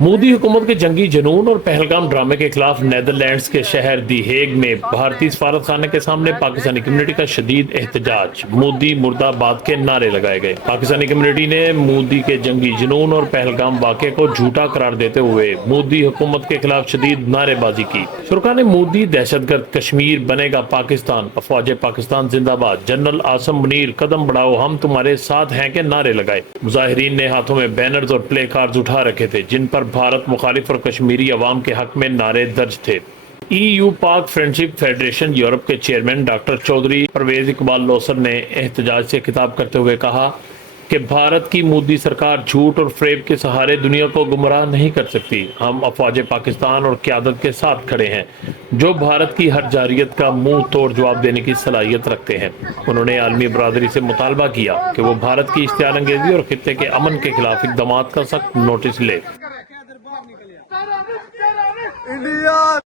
مودی حکومت کے جنگی جنون اور پہلگام ڈرامے کے خلاف نیدرلینڈز کے شہر دی ہیگ میں بھارتی سفارت خانے کے سامنے پاکستانی کمیونٹی کا شدید احتجاج، مودی مرد آباد کے نعرے لگائے گئے۔ پاکستانی کمیونٹی نے مودی کے جنگی جنون اور پہلگام واقعے کو جھوٹا قرار دیتے ہوئے مودی حکومت کے خلاف شدید نعرے بازی کی۔ شرکاء نے مودی دہشت گرد، کشمیر بنے گا پاکستان، افواج پاکستان زندہ باد، جنرل عاصم منیر قدم بڑھاؤ ہم تمہارے ساتھ ہیں کے نعرے لگائے۔ مظاہرین نے ہاتھوں میں بینرز اور پلے کارڈز اٹھا رکھے تھے جن پر بھارت مخالف اور کشمیری عوام کے حق میں نعرے درج تھے۔ ای یو پاک فرینڈشپ فیڈریشن یورپ کے چیئرمین ڈاکٹر چودھری پرویز اقبال لوثر نے احتجاج سے خطاب کرتے ہوئے کہا کہ بھارت کی مودی سرکار جھوٹ اور فریب کے سہارے دنیا کو گمراہ نہیں کر سکتی۔ ہم افواج پاکستان اور قیادت کے ساتھ کھڑے ہیں جو بھارت کی ہر جارحیت کا منہ توڑ جواب دینے کی صلاحیت رکھتے ہیں۔ انہوں نے عالمی برادری سے مطالبہ کیا کہ وہ بھارت کی اشتعال انگیزی اور خطے کے امن کے خلاف اقدامات کا سخت نوٹس لے۔